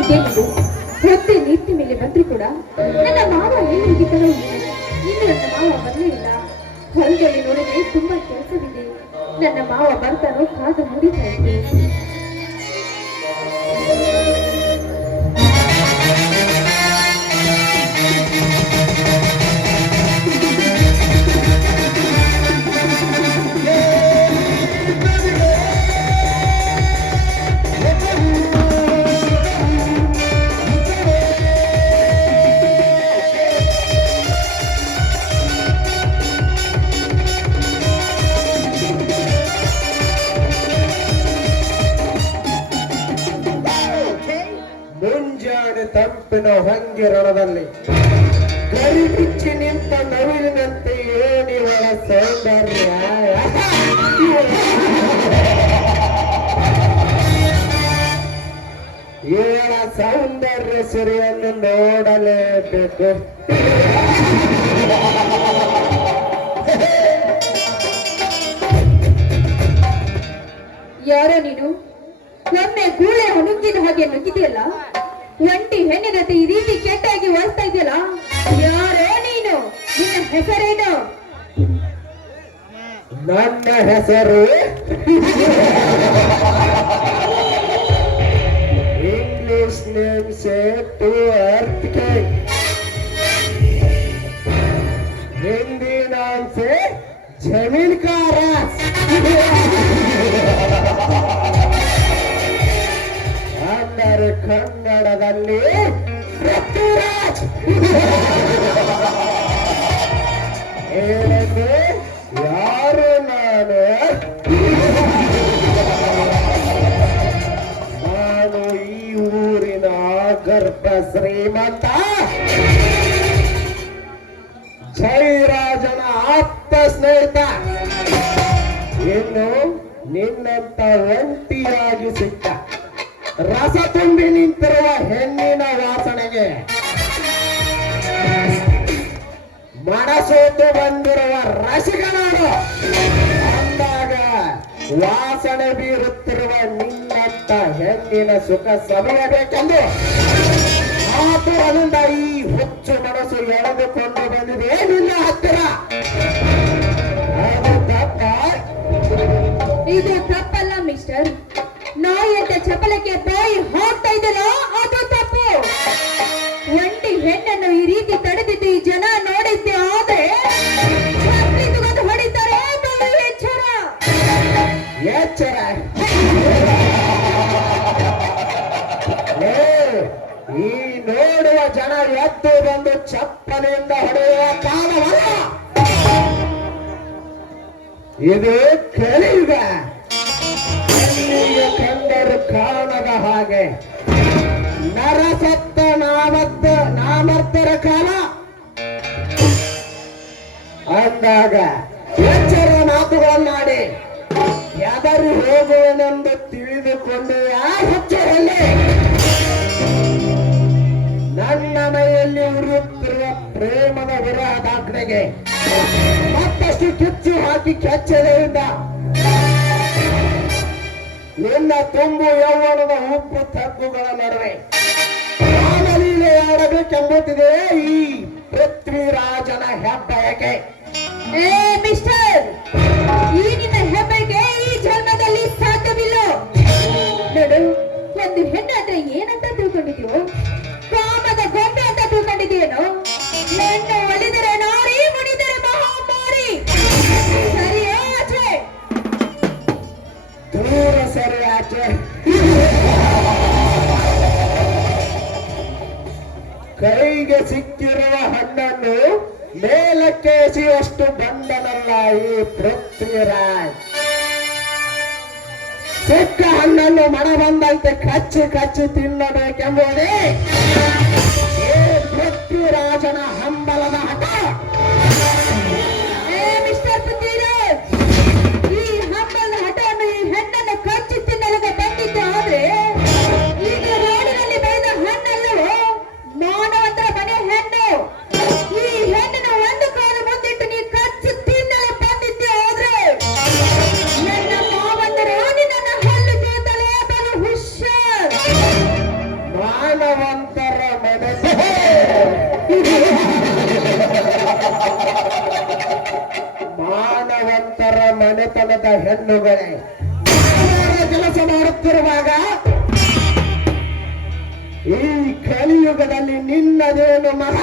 ಇದೇನಿದು ಹೊತ್ತೆ ನೀತಿ ಮೇಲೆ ಬಂದ್ರು ಕೂಡ ನನ್ನ ಮಾವ ಏನು ಹೋಗಿದ್ದಾನೋ ಇನ್ನು ನನ್ನ ಮಾವ ಬರಲೇ ಇಲ್ಲ. ಹೊಲದಲ್ಲಿ ನೋಡಿದ್ರೆ ತುಂಬಾ ಕೆಲಸವಿದೆ. ನನ್ನ ಮಾವ ಬರ್ತಾನೋ ಕಾದು ಮುರಿತಾ ಇದ್ದೆ. ತಂಪಿನ ಹೊಂಗಿರಣದಲ್ಲಿ ಗರಿ ಬಿಚ್ಚಿ ನಿಂತ ನವಿಲಿನಂತೆ ಏನಿವಳ ಸೌಂದರ್ಯ. ಇವಳ ಸೌಂದರ್ಯ ಸಿರಿಯನ್ನು ನೋಡಲೇಬೇಕು. ಯಾರೋ ನೀನು? ಒಮ್ಮೆ ಗೂಳೆ ನುಗ್ಗಿದ ಹಾಗೆ ನುಗ್ಗಿದೆಯಲ್ಲ. ಒಂಟಿ ಹೆಣ್ಣಿನತೆ ಈ ರೀತಿ ಕೆಟ್ಟಾಗಿ ಒಳಿಸ್ತಾ ಇದೆಯಲ್ಲ. ಯಾರೋ ನೀನು? ನಿನ್ನ ಹೆಸರೇನು? ನನ್ನ ಹೆಸರು ಇಂಗ್ಲಿಷ್ ನೇಮ್ ಸೇ ಟು अर्थ के, हिंदी नाम से जमीन का रास. ಅಂದರೆ ಕನ್ನಡದಲ್ಲಿ ಪೃಥ್ವಿರಾಜ್. ಏನಂದ್ರೆ ಯಾರು ನಾನು? ನಾನು ಈ ಊರಿನ ಗರ್ಭ ಶ್ರೀಮಂತ ಜಯರಾಜನ ಆಪ್ತ ಸ್ನೇಹಿತ. ಇನ್ನು ನಿನ್ನಂತ ಒಂಟಿಯಾಗಿ ಸಿಕ್ಕ ರಸ ತುಂಬಿ ನಿಂತಿರುವ ಹೆಣ್ಣಿನ ವಾಸನೆಗೆ ಮನಸೋತು ಬಂದಿರುವ ರಸಿಕನಾಡು ಅಂದಾಗ ವಾಸನೆ ಬೀರುತ್ತಿರುವ ನಿನ್ನಂತ ಹೆಣ್ಣಿನ ಸುಖ ಸವಿಯಬೇಕೆಂದು ಆತುರದಿಂದ ಈ ಹುಚ್ಚು ಮನಸ್ಸು ಎಳೆದುಕೊಂಡು ಬಂದಿದೆ ನಿನ್ನ ಹತ್ತಿರ. ಅದು ತಪ್ಪ? ಇದು ತಪ್ಪಲ್ಲ ಮಿಸ್ಟರ್. ನಾಯಿ ಅಂತ ಚಪಲಕ್ಕೆ ಬಾಯಿ ಹೋಗ್ತಾ ಇದ್ದಲ್ಲ, ಅದು ತಪ್ಪು. ಒಂಟಿ ಹೆಣ್ಣನ್ನು ಈ ರೀತಿ ತಡೆದಿದ್ದು ಈ ಜನ ನೋಡಿದ್ದೆ ಆದ್ರೆ ಹೊಡಿತಾರೆ. ಎಚ್ಚರ ಎಚ್ಚರ. ಈ ನೋಡುವ ಜನ ಎದ್ದು ಬಂದು ಚಪ್ಪಲಿಯಿಂದ ಹೊಡೆಯುವ ಕಾಲವಲ್ಲ ಇದು, ಕಲಿಯುಗ. ಕಂಡರು ಕಾಣದ ಹಾಗೆ ನರಸತ್ತ ನಾಮರ್ತರ ಕಾಲ ಅಂದಾಗ ಎಚ್ಚರ ಮಾತುಗಳನ್ನಾಡಿ ಯಾದರೂ ಹೋಗುವನೆಂದು ತಿಳಿದುಕೊಂಡು ಹುಚ್ಚರಲ್ಲಿ ನನ್ನ ಮೈಯಲ್ಲಿ ಉರಿಯುತ್ತಿರುವ ಪ್ರೇಮದ ವಿರಹದಾಗ್ನೆಗೆ ಮತ್ತಷ್ಟು ಕಿಚ್ಚು ಹಾಕಿ ಕೆಚ್ಚಲೆಯಿಂದ ನಿನ್ನ ತುಂಬು ಯೌವನದ ಉಪ್ಪು ತಗ್ಗುಗಳ ನಡುವೆ ರಾಮಲೀಲೆ ಆಡಬೇಕೆಂಬುತ್ತಿದೆ ಈ ಪೃಥ್ವಿರಾಜನ ಹೆಬ್ಬಯಕೆ. ಏ ಮಿಸ್ಟರ್, ಈ ನಿನ್ನ ಹೆಬ್ಬಯಕೆ ಈ ಜನ್ಮದಲ್ಲಿ ಸಾಧ್ಯವಿಲ್ಲ. ನೋಡು, ಒಂದು ಹೆಣ್ಣಾದ್ರೆ ಏನಂತ ತಿಳ್ಕೊಂಡಿದ್ಯೋ? ಕಾಮದ ಗೊಂಬೆ ಅಂತ ತಿಳ್ಕೊಂಡಿದ್ಯೇನೋ? ಹೆಣ್ಣು ಒಲಿದರೆ ನಾರಿ, ಮುನಿದರೆ ಮಹಾಮಾರಿ. ಸರಿಯೋ ಆಚೆ? ದೂರ ಸರಿ ಆಚೆ. ಕೈಗೆ ಸಿಕ್ಕಿರುವ ಹಣ್ಣನ್ನು ಮೇಲಕ್ಕೆ ಎಸೆಯುವಷ್ಟು ಬಂದನಲ್ಲ ಈ ಪೃಥ್ವಿರಾಜ್. ಸಿಕ್ಕ ಹಣ್ಣನ್ನು ಮನ ಬಂದಂತೆ ಕಚ್ಚಿ ಕಚ್ಚಿ ತಿನ್ನಬೇಕೆಂಬುದೇ ಈ ಪೃಥ್ವಿರಾಜನ ಹಂಬಲದ ಹಠ. ಮಿಸ್ಟರ್ ಪೃಥ್ವಿರಾಜ್, ಈ ಹಂಬಲದ ಹಠವನ್ನು ಈ ಹೆಣ್ಣನ್ನು ಕಚ್ಚಿ ತಿನ್ನಲು ಬಂದಿದ್ದೆ ಆದ್ರೆ ಈಗ ರೋಡಿನಲ್ಲಿ ಬೆಳೆದ ಹಣ್ಣಲ್ಲವೋ ಮಾನವಂತರ ಮನೆ ಹೆಣ್ಣು. ಈ ಹೆಣ್ಣನ್ನು ಒಂದು ಕಾಲು ಮುಂದಿಟ್ಟು ನೀ ಕಚ್ಚಿ ತಿನ್ನಲು ಬಂದಿದ್ದೆ ಆದ್ರೆ ನನ್ನ ಮಾವಂದರು ನಿನ್ನ ಹಲ್ಲು ಜೋತಲೇ ಬಲು ಹುಷಾರ್. ಬಡತನದ ಹೆಣ್ಣುಗಳೇ, ಕೆಲಸ ಮಾಡುತ್ತಿರುವಾಗ ಈ ಕಲಿಯುಗದಲ್ಲಿ ನಿನ್ನದೇನು ಮಗ?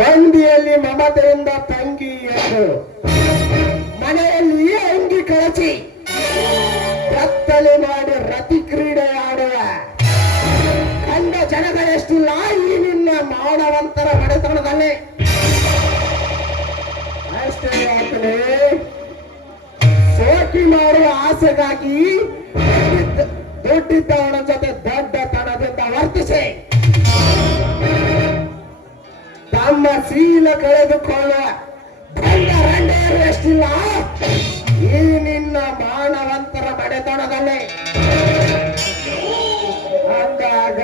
ಮಂದಿಯಲ್ಲಿ ಮಮತೆಯಿಂದ ತಂಗಿ ಎಂದು ಮನೆಯಲ್ಲಿ ಅಂಗಿ ಕಳಚಿ ಕತ್ತಲೆ ಮಾಡಿ ರತಿ ಕ್ರೀಡೆ ಆಡುವ ಕಂಡ ಜನಗಳೆಷ್ಟಿಲ್ಲ ಈ ನಿನ್ನ ಮಾನವಂತರ ಬಡತನದಲ್ಲಿ. ಅಷ್ಟೇ ಯಾಕಲೇ ಸೋಕಿ ಮಾಡುವ ಆಸೆಗಾಗಿ ದುಡ್ಡಿದ್ದವನ ಜೊತೆ ದೊಡ್ಡತನದಿಂದ ವರ್ತಿಸಿ ತಮ್ಮ ಶೀಲ ಕಳೆದುಕೊಳ್ಳುವ ರಂಡೆಯರು ಎಷ್ಟಿಲ್ಲ ಈ ನಿನ್ನ ಮಾನವಂತರ ಬಡತನದಲ್ಲಿ. ಅಂದಾಗ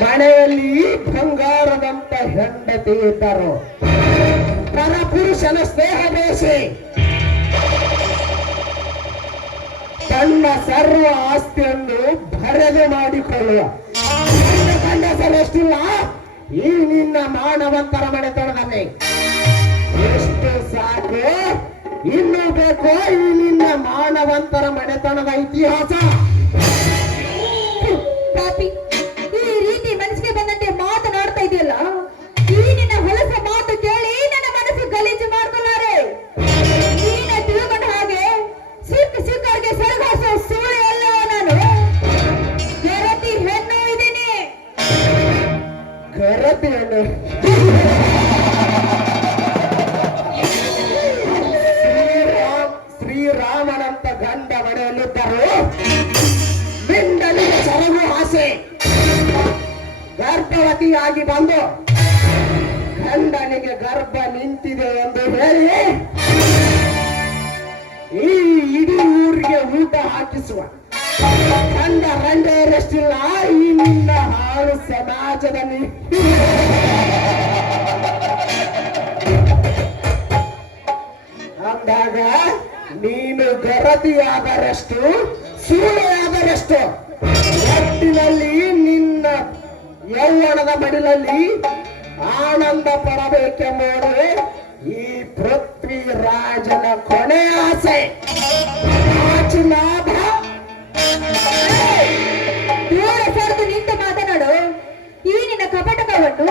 ಮನೆಯಲ್ಲಿ ಬಂಗಾರದಂತ ಹೆಂಡತಿ ಇದ್ದರು. ಪರಪುರುಷನ ಸ್ನೇಹ ಬೇಸಿ ತನ್ನ ಸರ್ವ ಆಸ್ತಿಯನ್ನು ಬರೆದು ಮಾಡಿಕೊಳ್ಳುವ ಗಂಡಸರೆಷ್ಟಿಲ್ಲ ಈ ನಿನ್ನ ಮಾನವಂತರ ಮನೆತನದಲ್ಲಿ. ಎಷ್ಟು ಸಾಕು, ಇನ್ನೂ ಬೇಕೋ ಈ ನಿನ್ನ ಮಾನವಂತರ ಮನೆತನದ ಇತಿಹಾಸ? ಪಾಪಿ, ಈ ರೀತಿ ಮನಸ್ಸಿಗೆ ಬಂದಂತೆ ಮಾತನಾಡ್ತಾ ಇದೆಯಲ್ಲ, ಈ ನಿನ್ನ ಹೊಲಸ ಮಾತು ಕೇಳಿ ನನ್ನ ಮನಸ್ಸು ಗಲೀಜು ಮಾಡ್ಕೊಳ್ಳಾರೆ. ನೀನ ತಿಳ್ಕೊಂಡ ಹಾಗೆ ಸಿಕ್ಕಾಗೆ ಸರಗಾಸೋ ಸುಳ್ಳು ಅಲ್ಲವ ನಾನು. ಗರತಿ ಹೆಣ್ಣು ಇದ್ದೀನಿ. ಗರತಿ ಹೆಣ್ಣು? ಶ್ರೀರಾಮನಂತ ಗಂಡ ಮನೆಯಲ್ಲಿದ್ದರು. ಮಿಂಡಲಿಗೆ ಸರಗು ಆಸೆ ಗರ್ಭವತಿಯಾಗಿ ಬಂದು ಗಂಡನಿಗೆ ಗರ್ಭ ನಿಂತಿದೆ ಎಂದು ಹೇಳಿ ಈ ಇಡೀ ಊರಿಗೆ ಊಟ ಹಾಕಿಸುವ ಗಂಡ ರಂಡೆಯರೆಷ್ಟಿಲ್ಲ ಈ ನಿನ್ನ ಹಾಳು ಸಮಾಜದಲ್ಲಿ. ಅಂದಾಗ ನೀನು ಗರತಿಯಾದರಷ್ಟು ಸೂಳೆಯಾದರಷ್ಟು ಒಟ್ಟಿನಲ್ಲಿ ನಿನ್ನ ಯೌವನದ ಮಡಿಲಲ್ಲಿ ಆನಂದ ಪಡಬೇಕೆಂಬುದು ಈ ಪೃಥ್ವಿರಾಜನ ಕೊನೆಯ ಆಸೆ. ಲಾಭ ದೂರ ಸರಿದು ನಿಂತು ಮಾತನಾಡು. ಈ ನಿನ್ನ ಕಪಟಕವನ್ನು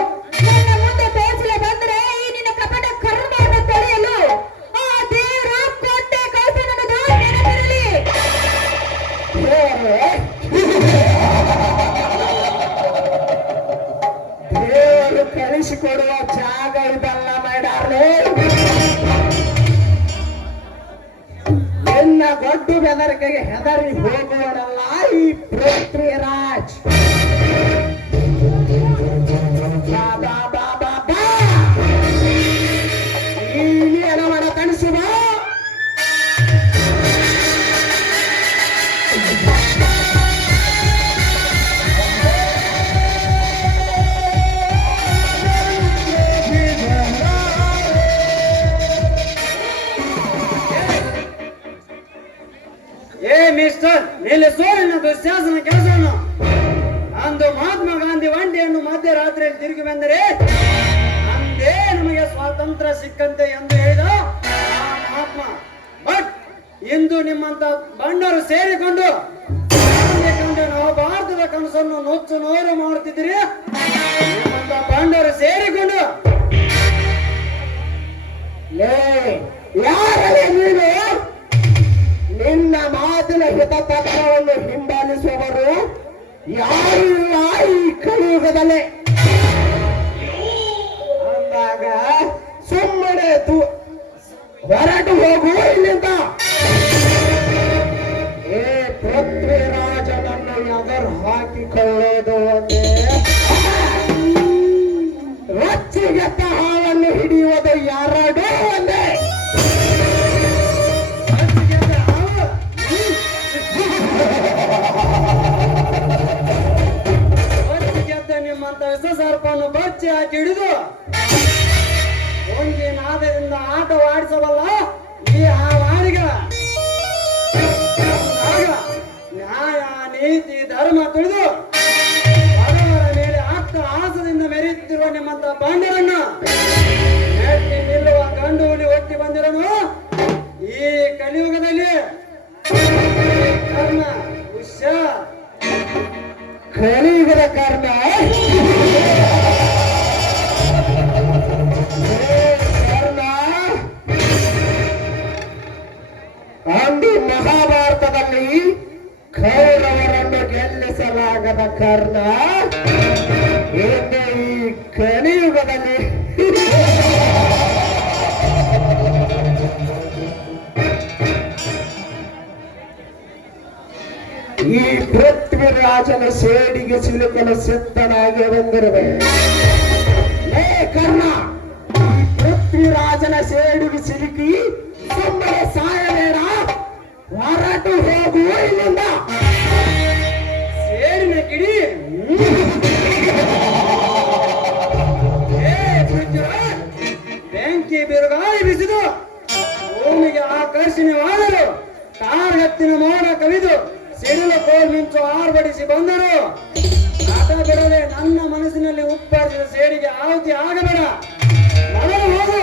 ನನ್ನ ಮುಂದೆ ತೋರಿಸಲು ಬಂದರೆ ಈ ನಿನ್ನ ಕಪಟ ಕರ್ಮವನ್ನು ತೊಳೆಯಲು ಆ ದೇವರು ಕೊಟ್ಟೆ ಕೌಸನನ್ನದು ನೆನಪಿರಲಿ. ದೇವರು ಕಳಿಸಿಕೊಡುವ ಜಾಗ ಇದಲ್ಲ ಮಾಡಾರ್ಲೆ. ಎನ್ನ ಗೊಡ್ಡು ಬೆದರಿಕೆಗೆ ಹೆದರಿ ಹೋಗುವನಲ್ಲ ಈ ಪೃಥ್ವಿರಾಜ್. ಈ ಅನವನ ಕಣಿಸುವ ಮಿಸ್ಟರ್, ನಿಲ್ಲಿಸೋ ನಿನ್ನ ದುಶ್ಯಾಸನ ಕೆಲಸವನ್ನು. ಅಂದು ಮಹಾತ್ಮ ಗಾಂಧಿ ಒಂಟಿಯನ್ನು ಮಧ್ಯರಾತ್ರಿಯಲ್ಲಿ ತಿರುಗಿ ಬಂದರೆ ಅಂದೇ ನಮಗೆ ಸ್ವಾತಂತ್ರ್ಯ ಸಿಕ್ಕಂತೆ ಎಂದು ಹೇಳಿದ ಆ ಮಹಾತ್ಮ. ಬಟ್ ಇಂದು ನಿಮ್ಮಂತ ಬಂಡರು ಸೇರಿಕೊಂಡು ನಾವು ಭಾರತದ ಕನಸನ್ನು ನುಚ್ಚು ನೂರು ಮಾಡುತ್ತಿದ್ದೀರಿ. ನಿಮ್ಮಂತ ಬಂಡರು ಸೇರಿಕೊಂಡು ಯಾರೇ ನೀನು ನಿನ್ನ ಮಾತಿನ ಹಿತತತ್ವವನ್ನು ಹಿಂಬಾಲಿಸುವವರು ಯಾರು ಇಲ್ಲ ಈ ಕಲಿಯುಗದಲ್ಲಿ. ಅಂದಾಗ ಸುಮ್ಮನೆ ಹೊರಟು ಹೋಗು ಇಲ್ಲಿಂದ. ಏ ಪೃಥ್ವಿರಾಜನನ್ನು ಎದುರು ಹಾಕಿಕೊಳ್ಳೋದು ಒಂದೇ, ರಚ್ಚಿಗೆತ್ತ ಹಾವನ್ನು ಹಿಡಿಯುವುದು ಎರಡು ಒಂದೇ. ನಿಮ್ಮಂತ ವಿಷ ಸರ್ಪವನ್ನು ಬಚ್ಚಿ ಹಾಕಿ ಹಿಡಿದು ಒಂಗಿ ನಾದದಿಂದ ಆಟವಾಡಿಸಬಲ್ಲ ಈ ಆ ವಾಡಿಗ ನ್ಯಾಯ ನೀತಿ ಧರ್ಮ ತಿಳಿದು ಬಡವರ ಮೇಲೆ ಪಾಂಡವರನ್ನ ನೆಟ್ಟಿ ನಿಲ್ಲುವ ಗಂಡು ಹುಲಿ ಒಟ್ಟಿ ಬಂದಿರನು ಈ ಕಲಿಯುಗದಲ್ಲಿ ಕರ್ಣ ಹುಷಾರ್. ಕಲಿಯುಗದ ಕರ್ಣ ಕರ್ಣ ಅಂದು ಮಹಾಭಾರತದಲ್ಲಿ ಕೌರವರನ್ನು ಗೆಲ್ಲಿಸಲಾಗದ ಕರ್ಣ ಇಂದು ಈ ಕಲಿಯುಗದಲ್ಲಿ ಈ ಪೃಥ್ವಿರಾಜನ ಸೇಡಿಗೆ ಸಿಲುಕಲು ಸಿದ್ಧನಾಗಿ ಬಂದಿರುವೆ. ಲೇ ಕರ್ಣ, ಈ ಪೃಥ್ವಿರಾಜನ ಸೇಡಿಗೆ ಸಿಲುಕಿ ಸುಮ್ಮನೆ ಸಾಯಬೇಡ, ಹೊರಟು ಹೋಗು ಇಲ್ಲಿಂದ. ಸೇರಿನ ಕಿಡಿ ಬೆಂಕಿ ಬಿರುಗಾಳಿ ಬಿಸಿದು ಭೂಮಿಗೆ ಆಕರ್ಷಣೀಯವಾದರು. ಕಾರ್ಗತ್ತಿನ ಮೋಡ ಕವಿದು ಸಿಡಿಲು ಕೋಲ್ ಮಿಂಚು ಆರ್ಭಟಿಸಿ ಬಂದರು. ಆಟ ಬಿಡದೆ ನನ್ನ ಮನಸ್ಸಿನಲ್ಲಿ ಉಪ್ಪಾರಿಸಿದ ಸೇಡಿಗೆ ಆಹುತಿ ಆಗಬೇಡ. ಮೊದಲು ಹೋಗು.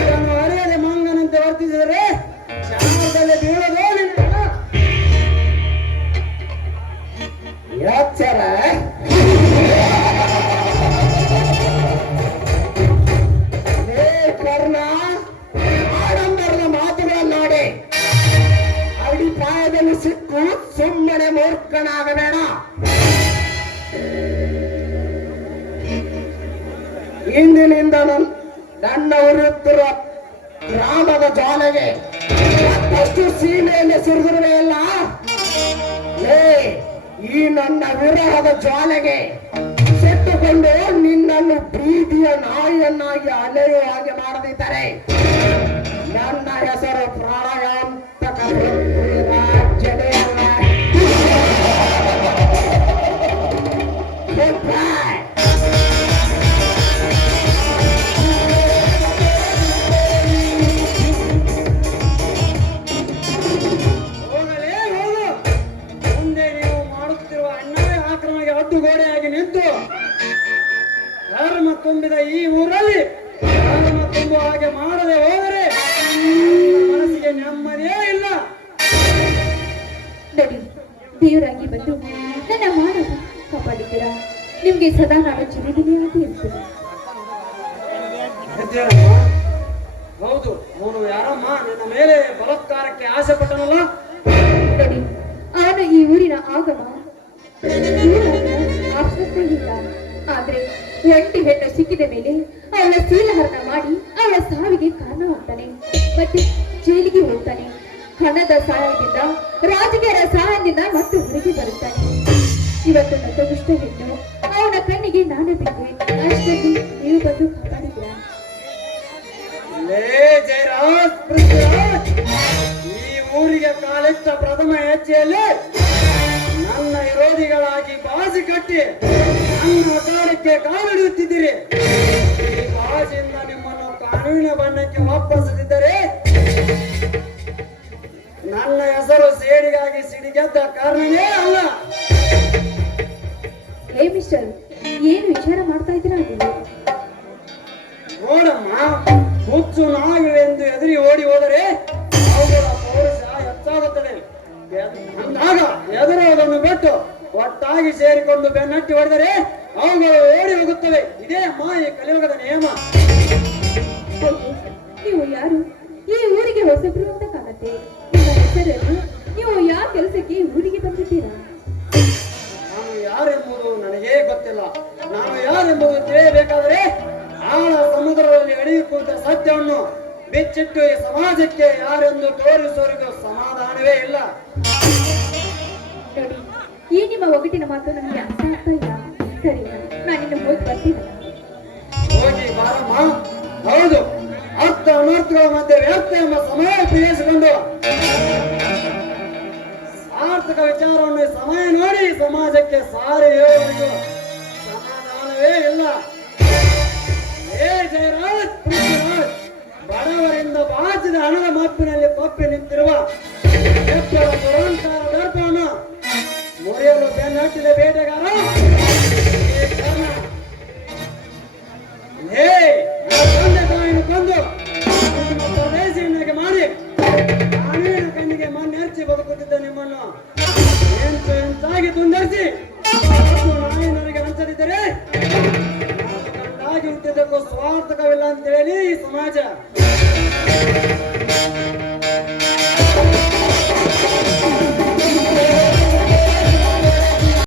ಇದನ್ನು ಅರಿಯದೆ ಮಂಗನಂತೆ ವರ್ತಿಸಿದರೆ ಶಾಮದಲ್ಲಿ ಬೀಳೋದು ನಿನ್ನ ಎಚ್ಚರ. ಲೇ ಕರ್ಣ, ಆಡಂಬರದ ಮಾತುಗಳನ್ನಾಡಿ ಅಡಿಪಾಯದಲ್ಲಿ ಸಿಕ್ಕು ಸುಮ್ಮನೆ ಮೂರ್ಖನಾಗಬೇಡ. ಇಂದಿನಿಂದ ನನ್ನ ಉರಿಯುತ್ತಿರುವ ಗ್ರಾಮದ ಜ್ವಾಲೆಗೆ ಮತ್ತಷ್ಟು ಸೀಮೆಯಲ್ಲಿ ಸುರಿದಿರುವೆಯಲ್ಲ, ಈ ನನ್ನ ವಿರಹದ ಜ್ವಾಲೆಗೆ ಸೆಟ್ಟುಕೊಂಡು ನಿನ್ನನ್ನು ಪ್ರೀತಿಯ ನಾಯಿಯನ್ನಾಗಿ ಅಲೆಯುವ ಹಾಗೆ ಮಾಡದಿದ್ದರೆ ನನ್ನ ಹೆಸರು ಪ್ರಾಣಾಂತಕ ರಾಜ್ಯವೇ ಅಲ್ಲ. Goodbye. ಹೋಗಲೇ ಹೋಗು. ಮುಂದೆ ನೀವು ಮಾಡುತ್ತಿರುವ ಅಣ್ಣವೇ ಆಕ್ರಮಣಕ್ಕೆ ಅಡ್ಡುಗೋಡೆಯಾಗಿ ನಿಂತು ಧರ್ಮ ತುಂಬಿದ ಈ ಊರಲ್ಲಿ ಧರ್ಮ ತುಂಬುವ ಹಾಗೆ ಮಾಡದೆ ಹೋದರೆ ಮನಸ್ಸಿಗೆ ನೆಮ್ಮದಿಯೇ ಇಲ್ಲ. ನೋಡಿ, ದೇವರಾಗಿ ಬಂದು ನನ್ನ ಮಾಡೋದು ಕಾಪಾಡಿದ್ದೀರಾ. ನಿಮ್ಗೆ ಸದಾ ನಾನು ಚಿರದಿನಿಯಾಗಿ ಇರ್ತೀನಿ. ಹೌದು, ಅವನು ಯಾರಮ್ಮ ನಿನ್ನ ಮೇಲೆ ಬಲಾತ್ಕಾರಕ್ಕೆ ಆಸೆ ಪಟ್ಟನಲ್ಲ? ನೋಡಿ, ಅವನು ಈ ಊರಿನ ಆಗಮ ಆಶ್ರಯ ಇಲ್ಲ. ಆದ್ರೆ ಒಂಟಿ ಹೆಣ್ಣು ಸಿಕ್ಕಿದ ಮೇಲೆ ಅವಳ ಶೀಲಹರಣ ಮಾಡಿ ಅವಳ ಸಾವಿಗೆ ಕಾರಣವಾಗ್ತಾನೆ, ಮತ್ತೆ ಜೈಲಿಗೆ ಹೋಗ್ತಾನೆ. ಹಣದ ಸಹಾಯದಿಂದ, ರಾಜಕೀಯರ ಸಹಾಯದಿಂದ ಮತ್ತೆ ಹೊರಗೆ ಬರುತ್ತಾನೆ. ಇವತ್ತು ನನ್ನ ದುಷ್ಟ ಹೆಣ್ಣು ಅವನ ಕಣ್ಣಿಗೆ ನಾನು ಬಿದ್ದೆ. ಅಷ್ಟರಲ್ಲಿ ನೀವು ಬಂದು ಕಾಪಾಡಿದ್ರ. ಲೇ ಜಯರಾಜ್, ಪೃಥ್ವಿರಾಜ್, ಈ ಊರಿಗೆ ಕಾಲಿಟ್ಟ ಪ್ರಥಮ ಹೆಜ್ಜೆಯಲ್ಲಿ ನನ್ನ ವಿರೋಧಿಗಳಾಗಿ ಬಾಸಿ ಕಟ್ಟಿ ನನ್ನ ಅಕಾಲಕ್ಕೆ ಕಾಲಿಡುತ್ತಿದ್ದೀರಿ. ಈ ಬಾಸಿಯಿಂದ ನಿಮ್ಮನ್ನು ಕಾನೂನಿನ ಬಣ್ಣಕ್ಕೆ ವಾಪಸ್ಸಿದ್ದರೆ ನನ್ನ ಹೆಸರು ಸೇಡಿಗಾಗಿ ಸಿಡಿಗೆದ್ದ ಕಾರಣನೇ ಅಲ್ಲ. ಹೇ ಮಿಸ್ಟರ್, ಏನು ವಿಚಾರ ಮಾಡ್ತಾ ಇದ್ದೀರಾ ನೀವು? ನೋಡಮ್ಮ, ಹುಚ್ಚು ನಾಗವೆಂದು ಎದುರಿ ಓಡಿ ಹೋದರೆ ಅವುಗಳ ಪೌರುಷ ಹೆಚ್ಚಾಗುತ್ತದೆ. ಅಂದಾಗ ಎದುರೋದನ್ನು ಬಿಟ್ಟು ಒಟ್ಟಾಗಿ ಸೇರಿಕೊಂಡು ಬೆನ್ನಟ್ಟಿ ಹೊಡೆದರೆ ಅವುಗಳು ಓಡಿ ಹೋಗುತ್ತವೆ. ಇದೇ ಅಮ್ಮ ಈ ಕಲಿಯುಗದ ನಿಯಮ. ಹೌದು, ನೀವು ಯಾರು? ಈ ಊರಿಗೆ ಹೊಸಬ್ರು ಅಂತ ಕಾಣುತ್ತೆ. ನಿಮ್ಮ ಹೆಸರೇನು? ನೀವು ಯಾವ ಕೆಲಸಕ್ಕೆ ಈ ಊರಿಗೆ ಬಂದಿದ್ದೀರಾ? ನಾನು ಯಾರೆಂಬುದು ನನಗೇ ಗೊತ್ತಿಲ್ಲ. ನಾನು ಯಾರೆಂಬುದು ತಿಳಿಯಬೇಕಾದರೆ ಆಳ ಸಮುದ್ರದಲ್ಲಿ ಅಡಿಗೆ ಕುಂತ ಸತ್ಯವನ್ನು ಬಿಚ್ಚಿಟ್ಟು ಈ ಸಮಾಜಕ್ಕೆ ಯಾರೆಂದು ತೋರಿಸುವವರೆಗೂ ಸಮಾಧಾನವೇ ಇಲ್ಲ. ನೋಡಿ, ಈ ನಿಮ್ಮ ಒಗಟಿನ ಮಾತು ನನಗೆ ಅರ್ಥ ಆಗ್ತಾ ಇಲ್ಲ. ಸರಿ, ನಾನಿನ್ನು ಹೋಗಿ ಬರ್ತೀನಿ. ಹೋಗಿ ಬಾರಮ್ಮ. ಹೌದು, ಅರ್ಥ ಅನರ್ಥಗಳ ಮಧ್ಯೆ ವ್ಯರ್ಥ ಎಂಬ ಸಮಯ ತಿಳಿಸಿಕೊಂಡು ಸಾರ್ಥಕ ವಿಚಾರವನ್ನು ಸಮಯ ನೋಡಿ ಸಮಾಜಕ್ಕೆ ಸಾರಿ ಹೇಳುವವರೆಗೂ ಸಮಾಧಾನವೇ ಇಲ್ಲ. ಏ ಜಯರಾಜ್, ಪೃಥ್ವಿರಾಜ್, ಬಡವರಿಂದ ಬಾಚಿದ ಹಣದ ಮಪ್ಪಿನಲ್ಲಿ ಪಪ್ಪಿ ನಿಂತಿರುವ ಹೆಬ್ಬರ ದುರಂಕಾರ ದರ್ಪವನ್ನು ಮುರಿಯಲು ಬೆನ್ನಟ್ಟಿದ ಬೇಟೆಗಾರ ಈ ಕರ್ಣ. ಚೆನ್ನಾಗಿ ತುಂಡರಿಸಿ ನಾಯಿನರಿಗೆ ಹಂಚದಿದ್ದರೆ ಗಂಡಾಗಿ ಹುಟ್ಟಿದ್ದಕ್ಕೂ ಸ್ವಾರ್ಥಕವಿಲ್ಲ ಅಂತ ಹೇಳಿ ಈ ಸಮಾಜ